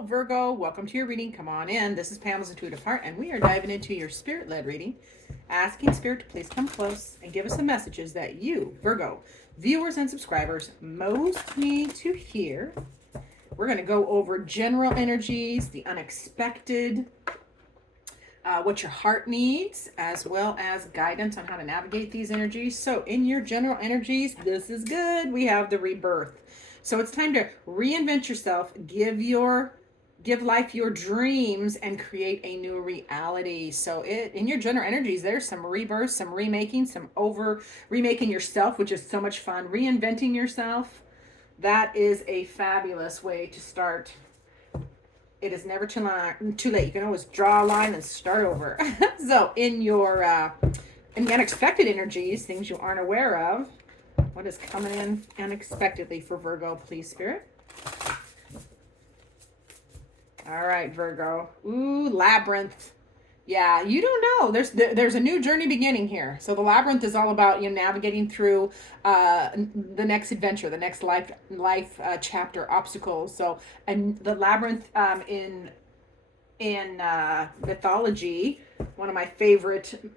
Hello, Virgo. Welcome to your reading. Come on in. This is Pamela's Intuitive Heart, and we are diving into your spirit-led reading, asking Spirit to please come close and give us the messages that you, Virgo, viewers and subscribers, most need to hear. We're going to go over general energies, the unexpected, what your heart needs, as well as guidance on how to navigate these energies. So in your general energies, this is good. We have the rebirth. So it's time to reinvent yourself, give life your dreams, and create a new reality. So in your general energies, there's some rebirth, some remaking, remaking yourself, which is so much fun. Reinventing yourself. That is a fabulous way to start. It is never too late. You can always draw a line and start over. So in the unexpected energies, things you aren't aware of, what is coming in unexpectedly for Virgo, please, Spirit? All right, Virgo. Ooh, labyrinth. Yeah, you don't know. There's a new journey beginning here. So the labyrinth is all about navigating through the next adventure, the next life chapter, obstacles. So, and the labyrinth in mythology, one of my favorite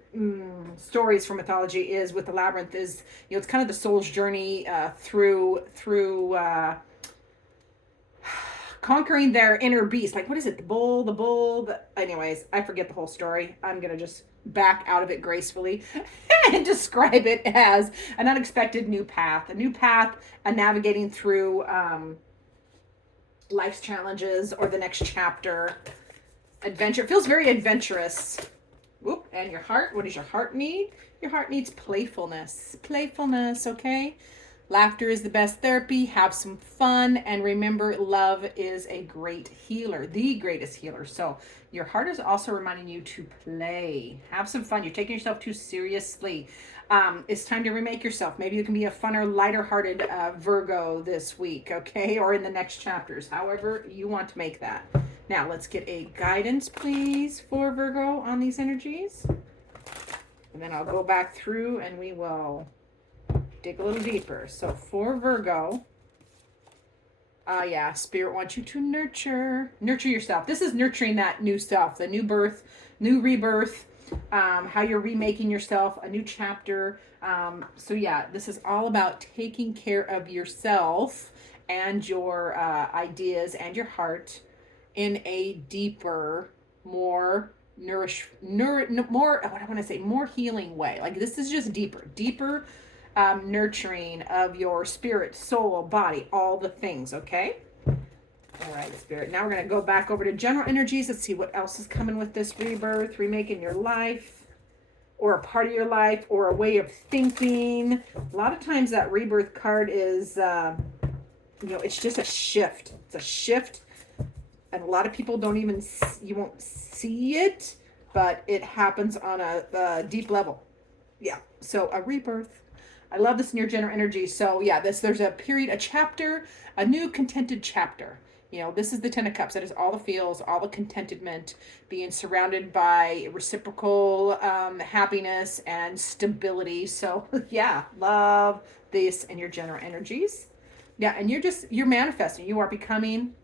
stories from mythology is with the labyrinth is it's kind of the soul's journey through conquering their inner beast. Like, what is it? The bull. Anyways, I forget the whole story. I'm going to just back out of it gracefully and describe it as an unexpected new path, and navigating through life's challenges or the next chapter. Adventure. It feels very adventurous. Whoop. And your heart. What does your heart need? Your heart needs playfulness. Playfulness, okay? Laughter is the best therapy. Have some fun. And remember, love is a great healer, the greatest healer. So your heart is also reminding you to play. Have some fun. You're taking yourself too seriously. It's time to remake yourself. Maybe you can be a funner, lighter-hearted Virgo this week, okay? Or in the next chapters, however you want to make that. Now, let's get a guidance, please, for Virgo on these energies. And then I'll go back through and we will dig a little deeper. So for Virgo, Spirit wants you to nurture yourself. This is nurturing that new self, the new birth, new rebirth, how you're remaking yourself, a new chapter. This is all about taking care of yourself and your ideas and your heart in a deeper, more more healing way. Like, this is just deeper nurturing of your spirit, soul, body, all the things, okay? All right, Spirit. Now we're going to go back over to general energies. Let's see what else is coming with this rebirth, remaking your life, or a part of your life, or a way of thinking. A lot of times that rebirth card is, it's just a shift. It's a shift. And a lot of people you won't see it, but it happens on a deep level. Yeah. So a rebirth. I love this in your general energy. So yeah, there's a period, a chapter, a new contented chapter. This is the Ten of Cups. That is all the feels, all the contentment, being surrounded by reciprocal happiness and stability. So yeah, love this in your general energies. Yeah, and you're manifesting. You are becoming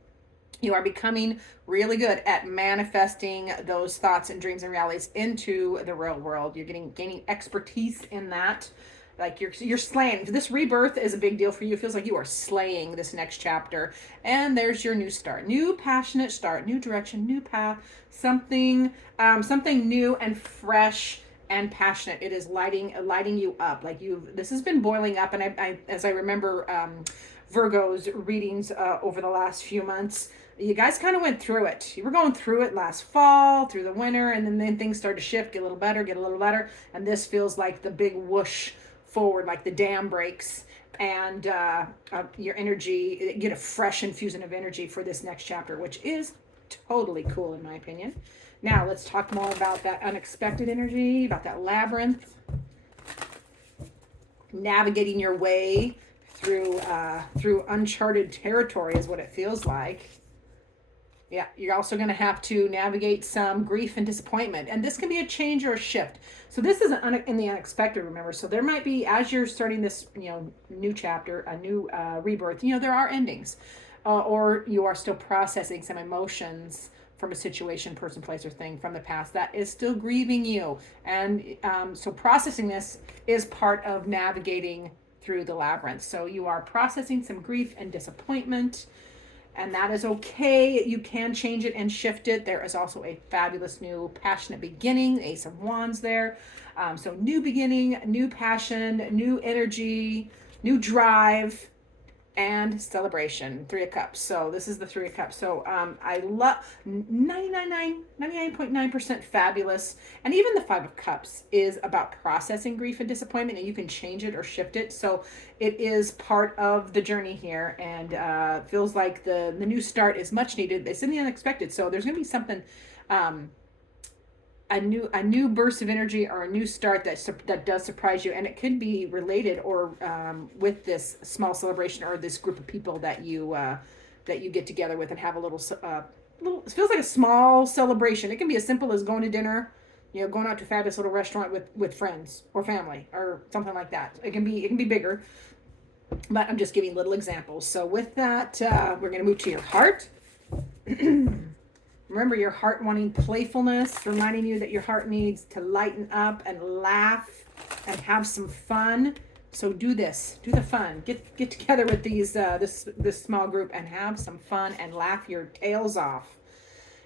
really good at manifesting those thoughts and dreams and realities into the real world. You're gaining expertise in that. Like, you're slaying. This rebirth is a big deal for you. It feels like you are slaying this next chapter. And there's your new start. New passionate start. New direction. New path. Something new and fresh and passionate. It is lighting you up. Like, this has been boiling up. And I as I remember Virgo's readings over the last few months, you guys kind of went through it. You were going through it last fall, through the winter, and then things started to shift, get a little better. And this feels like the big whoosh forward, like the dam breaks, and your energy, get a fresh infusion of energy for this next chapter, which is totally cool in my opinion. Now let's talk more about that unexpected energy, about that labyrinth, navigating your way through uncharted territory is what it feels like. Yeah, you're also going to have to navigate some grief and disappointment. And this can be a change or a shift. So this is in the unexpected, remember. So there might be, as you're starting this, new chapter, a new rebirth, there are endings. or you are still processing some emotions from a situation, person, place, or thing from the past that is still grieving you. And so processing this is part of navigating through the labyrinth. So you are processing some grief and disappointment, and that is okay. You can change it and shift it. There is also a fabulous new passionate beginning, Ace of Wands there. So new beginning, new passion, new energy, new drive, and celebration. Three of Cups. So this is the Three of Cups. So I love 99.9% fabulous. And even the Five of Cups is about processing grief and disappointment, and you can change it or shift it. So it is part of the journey here, and feels like the new start is much needed. It's in the unexpected. So there's going to be something, a new burst of energy or a new start that does surprise you, and it could be related or with this small celebration or this group of people that you get together with and have a little it feels like a small celebration. It can be as simple as going to dinner, going out to a fabulous little restaurant with friends or family or something like that. It can be bigger, but I'm just giving little examples. So with that, we're going to move to your heart. Remember your heart wanting playfulness, reminding you that your heart needs to lighten up and laugh and have some fun. So do this, do the fun. Get together with this small group and have some fun and laugh your tails off.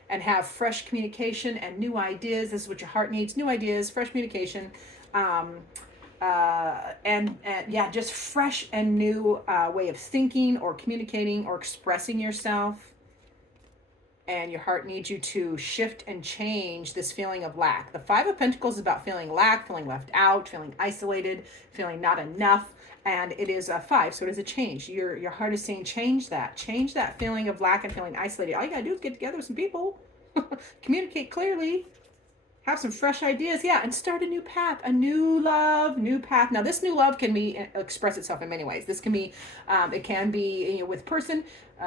And have fresh communication and new ideas. This is what your heart needs: new ideas, fresh communication, and yeah, just fresh and new way of thinking or communicating or expressing yourself. And your heart needs you to shift and change this feeling of lack. The Five of Pentacles is about feeling lack, feeling left out, feeling isolated, feeling not enough. And it is a 5, so it is a change. Your heart is saying change that feeling of lack and feeling isolated. All you gotta do is get together with some people, communicate clearly, have some fresh ideas, and start a new path, a new love, new path. Now, this new love can express itself in many ways. This can be, it can be with person,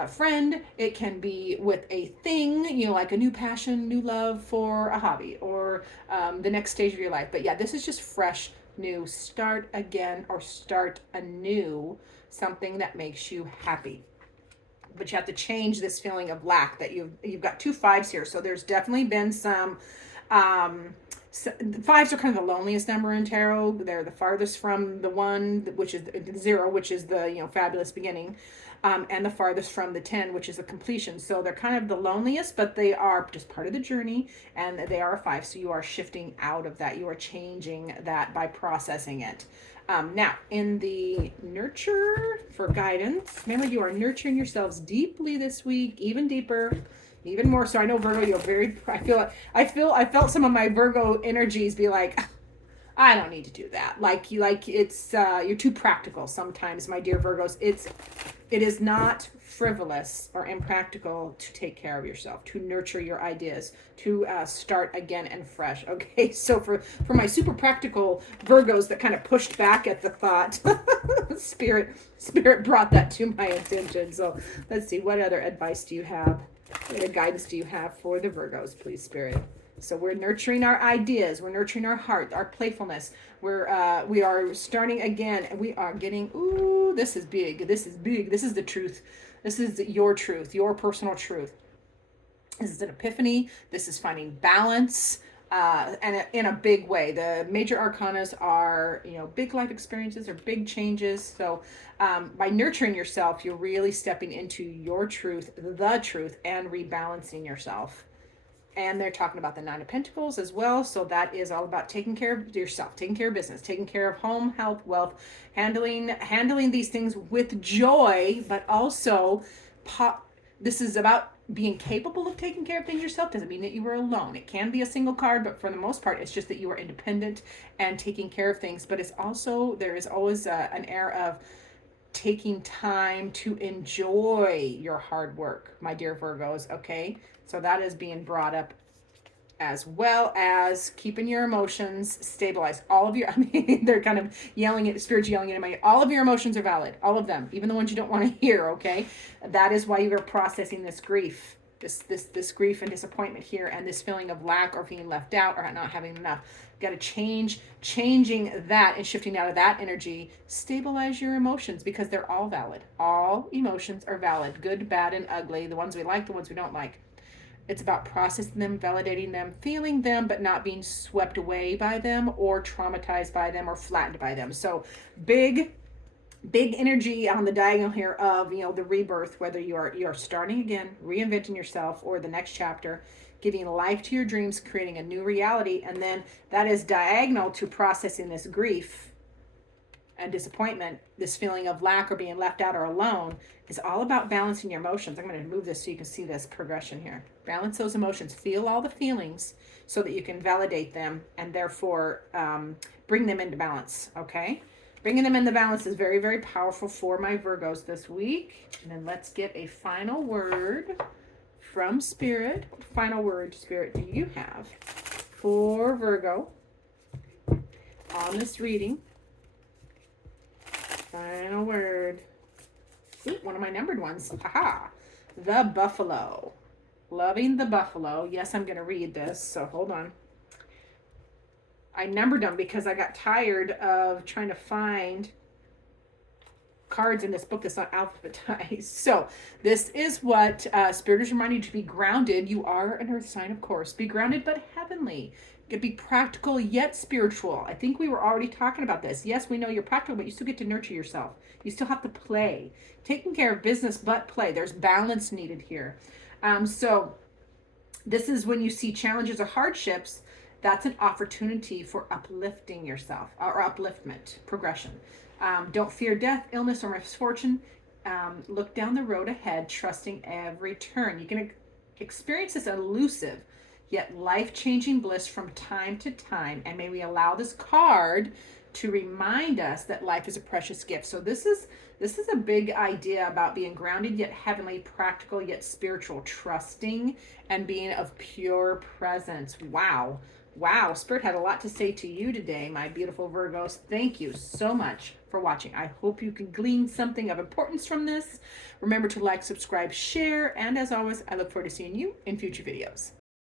friend. It can be with a thing, like a new passion, new love for a hobby, or the next stage of your life. But yeah, this is just fresh, new, start again, or start anew, something that makes you happy. But you have to change this feeling of lack that you've got 2 5s here. So there's definitely been some. So 5s are kind of the loneliest number in tarot. They're the farthest from the 1, which is 0, which is the fabulous beginning, and the farthest from the 10, which is a completion. So they're kind of the loneliest, but they are just part of the journey, and they are a 5. So you are shifting out of that. You are changing that by processing it. Now, in the nurture for guidance, remember you are nurturing yourselves deeply this week, even deeper. Even more so. I know, Virgo, you're very, I felt some of my Virgo energies be like, I don't need to do that. It's, you're too practical sometimes, my dear Virgos. It is not frivolous or impractical to take care of yourself, to nurture your ideas, to start again and fresh. Okay, so for my super practical Virgos that kind of pushed back at the thought, Spirit brought that to my attention. So let's see, what other advice do you have? What other guidance do you have for the Virgos, please, Spirit? So we're nurturing our ideas. We're nurturing our heart, our playfulness. We are starting again, and we are getting, this is big. This is big. This is the truth. This is your truth, your personal truth. This is an epiphany. This is finding balance, and in a big way. The major arcanas are, big life experiences or big changes. So by nurturing yourself, you're really stepping into your truth, the truth, and rebalancing yourself. And they're talking about the 9 of Pentacles as well. So that is all about taking care of yourself, taking care of business, taking care of home, health, wealth, handling these things with joy, but also this is about being capable of taking care of things yourself. Doesn't mean that you are alone. It can be a single card, but for the most part, it's just that you are independent and taking care of things. But it's also, there is always an air of taking time to enjoy your hard work, my dear Virgos, okay? So that is being brought up, as well as keeping your emotions stabilized. All of your, they're kind of spirits yelling at me. All of your emotions are valid. All of them, even the ones you don't want to hear, okay? That is why you are processing this grief. This grief and disappointment here, and this feeling of lack or feeling left out or not having enough. Got to changing that and shifting out of that energy. Stabilize your emotions, because they're all valid. All emotions are valid, good, bad, and ugly. The ones we like, the ones we don't like. It's about processing them, validating them, feeling them, but not being swept away by them or traumatized by them or flattened by them. So big energy on the diagonal here of, you know, the rebirth, whether you're starting again, reinventing yourself, or the next chapter, giving life to your dreams, creating a new reality. And then that is diagonal to processing this grief and disappointment, this feeling of lack or being left out or alone, is all about balancing your emotions. I'm going to move this so you can see this progression here. Balance those emotions, feel all the feelings so that you can validate them and therefore bring them into balance, okay? Bringing them into balance is very, very powerful for my Virgos this week. And then let's get a final word from Spirit. What final word, Spirit, do you have for Virgo on this reading? Final word. Ooh, one of my numbered ones. Haha. The buffalo. Loving the buffalo. Yes, I'm going to read this, so hold on. I numbered them because I got tired of trying to find cards in this book that's not alphabetized. So this is what Spirit is reminding you to be grounded. You are an earth sign, of course. Be grounded but heavenly. You can be practical yet spiritual. I think we were already talking about this. Yes, we know you're practical, but you still get to nurture yourself. You still have to play. Taking care of business but play. There's balance needed here. So this is when you see challenges or hardships, that's an opportunity for uplifting yourself, or upliftment, progression. Don't fear death, illness, or misfortune. Look down the road ahead, trusting every turn. You can experience this elusive yet life-changing bliss from time to time, and may we allow this card to remind us that life is a precious gift. So this is a big idea about being grounded yet heavenly, practical yet spiritual, trusting and being of pure presence. Wow. Spirit had a lot to say to you today, my beautiful Virgos. Thank you so much for watching. I hope you can glean something of importance from this. Remember to like, subscribe, share, and as always, I look forward to seeing you in future videos.